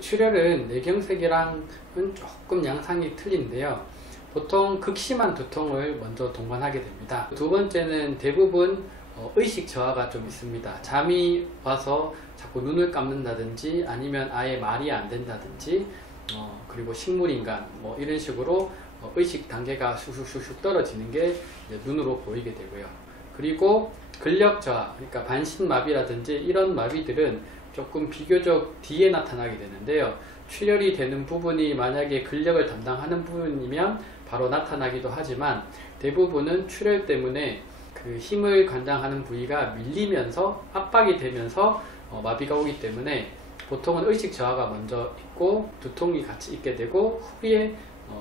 출혈은 뇌경색이랑은 조금 양상이 틀린데요. 보통 극심한 두통을 먼저 동반하게 됩니다. 두 번째는 대부분 의식 저하가 좀 있습니다. 잠이 와서 자꾸 눈을 감는다든지 아니면 아예 말이 안 된다든지 그리고 식물인간 이런 식으로 의식 단계가 슈슈슈 떨어지는 게 눈으로 보이게 되고요. 그리고 근력 저하, 그러니까 반신마비라든지 이런 마비들은 조금 비교적 뒤에 나타나게 되는데요. 출혈이 되는 부분이 만약에 근력을 담당하는 부분이면 바로 나타나기도 하지만 대부분은 출혈 때문에 그 힘을 관장하는 부위가 밀리면서 압박이 되면서 마비가 오기 때문에 보통은 의식 저하가 먼저 있고 두통이 같이 있게 되고 후에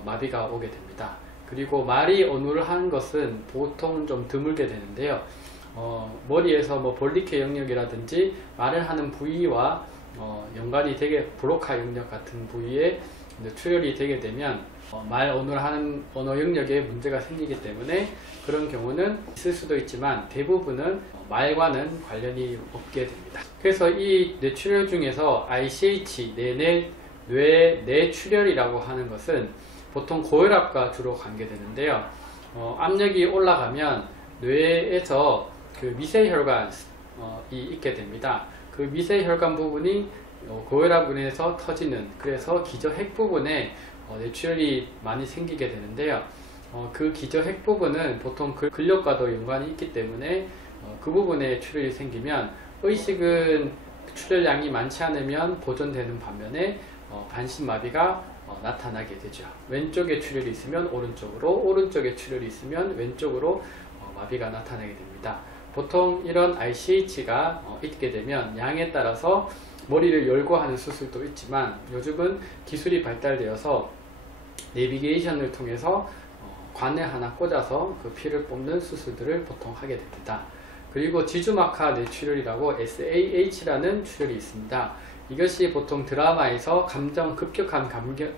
마비가 오게 됩니다. 그리고 말이 언어를 하는 것은 보통 좀 드물게 되는데요. 머리에서 볼리케 영역이라든지 말을 하는 부위와 연관이 되게 브로카 영역 같은 부위에 출혈이 되게 되면 말 언어를 하는 언어 영역에 문제가 생기기 때문에 그런 경우는 있을 수도 있지만 대부분은 말과는 관련이 없게 됩니다. 그래서 이 뇌출혈 중에서 ICH, 뇌출혈이라고 하는 것은 보통 고혈압과 주로 관계되는데요. 압력이 올라가면 뇌에서 그 미세혈관이 있게 됩니다. 그 미세혈관 부분이 고혈압으로 인해서 터지는, 그래서 기저핵 부분에 뇌출혈이 많이 생기게 되는데요. 그 기저핵 부분은 보통 근력과도 연관이 있기 때문에 그 부분에 출혈이 생기면 의식은 출혈량이 많지 않으면 보존되는 반면에 반신마비가 나타나게 되죠. 왼쪽에 출혈이 있으면 오른쪽으로, 오른쪽에 출혈이 있으면 왼쪽으로 마비가 나타나게 됩니다. 보통 이런 ICH가 있게 되면 양에 따라서 머리를 열고 하는 수술도 있지만 요즘은 기술이 발달되어서 내비게이션을 통해서 관을 하나 꽂아서 그 피를 뽑는 수술들을 보통 하게 됩니다. 그리고 지주막하 뇌출혈이라고 SAH라는 출혈이 있습니다. 이것이 보통 드라마에서 급격한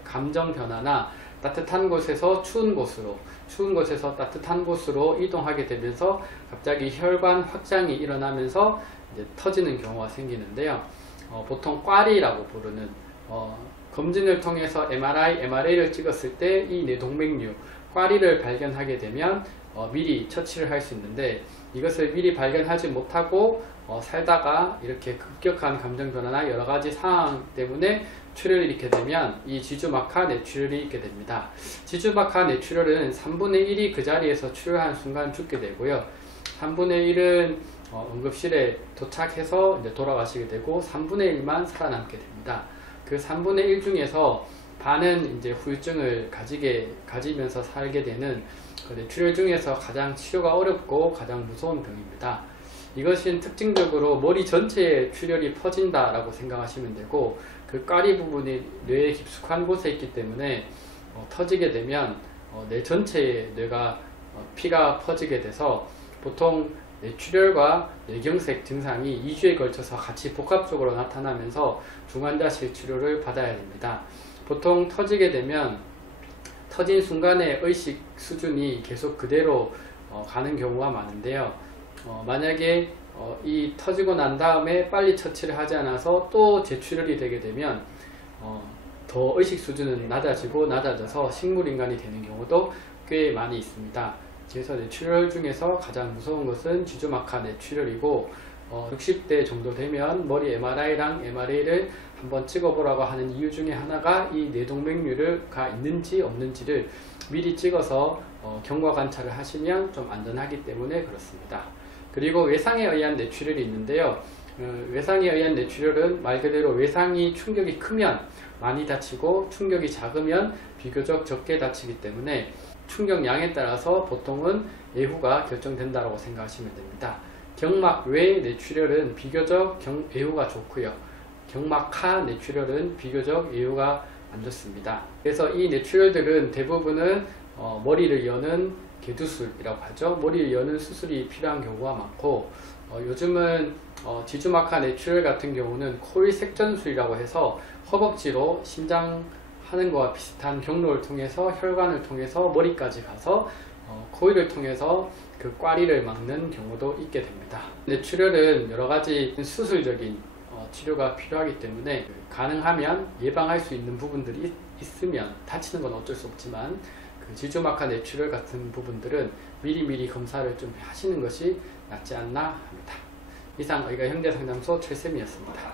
감정 변화나 따뜻한 곳에서 추운 곳에서 따뜻한 곳으로 이동하게 되면서 갑자기 혈관 확장이 일어나면서 이제 터지는 경우가 생기는데요. 보통 꽈리라고 부르는 검진을 통해서 MRA를 찍었을 때 이 뇌동맥류, 꽈리를 발견하게 되면 미리 처치를 할 수 있는데 이것을 미리 발견하지 못하고 살다가 이렇게 급격한 감정 변화나 여러 가지 상황 때문에 출혈을 일으키게 되면 이 지주막하 뇌출혈이 있게 됩니다. 지주막하 뇌출혈은 3분의 1이 그 자리에서 출혈한 순간 죽게 되고요. 3분의 1은 응급실에 도착해서 이제 돌아가시게 되고 3분의 1만 살아남게 됩니다. 그 3분의 1 중에서 반은 이제 후유증을 가지면서 살게 되는 뇌출혈 중에서 가장 치료가 어렵고 가장 무서운 병입니다. 이것은 특징적으로 머리 전체에 출혈이 퍼진다라고 생각하시면 되고 그 꽈리 부분이 뇌에 깊숙한 곳에 있기 때문에 터지게 되면 뇌 전체에 피가 퍼지게 돼서 보통 뇌출혈과 뇌경색 증상이 2주에 걸쳐서 같이 복합적으로 나타나면서 중환자실 치료를 받아야 됩니다. 보통 터지게 되면 터진 순간에 의식 수준이 계속 그대로 가는 경우가 많은데요. 만약에 이 터지고 난 다음에 빨리 처치를 하지 않아서 또 재출혈이 되게 되면 더 의식 수준은 낮아져서 식물인간이 되는 경우도 꽤 많이 있습니다. 그래서 뇌출혈 중에서 가장 무서운 것은 지주막하 뇌출혈이고 60대 정도 되면 머리 MRI랑 MRA를 한번 찍어보라고 하는 이유 중에 하나가 이 뇌동맥류가 있는지 없는지를 미리 찍어서 경과 관찰을 하시면 좀 안전하기 때문에 그렇습니다. 그리고 외상에 의한 뇌출혈이 있는데요. 외상에 의한 뇌출혈은 말 그대로 외상이 충격이 크면 많이 다치고 충격이 작으면 비교적 적게 다치기 때문에 충격량에 따라서 보통은 예후가 결정된다고 생각하시면 됩니다. 경막외 뇌출혈은 비교적 예후가 좋고요. 경막하 뇌출혈은 비교적 예후가 안 좋습니다. 그래서 이 뇌출혈들은 대부분은 머리를 여는 개두술이라고 하죠. 머리를 여는 수술이 필요한 경우가 많고 요즘은 지주막하 뇌출혈 같은 경우는 코일 색전술이라고 해서 허벅지로 심장 하는 것과 비슷한 경로를 통해서 혈관을 통해서 머리까지 가서 코일을 통해서 그 꽈리를 막는 경우도 있게 됩니다. 뇌출혈은 여러가지 수술적인 치료가 필요하기 때문에 가능하면 예방할 수 있는 부분들이 있으면, 다치는 건 어쩔 수 없지만 그 지주막하 뇌출혈 같은 부분들은 미리미리 검사를 좀 하시는 것이 낫지 않나 합니다. 이상 의가 형제상담소 최쌤이었습니다.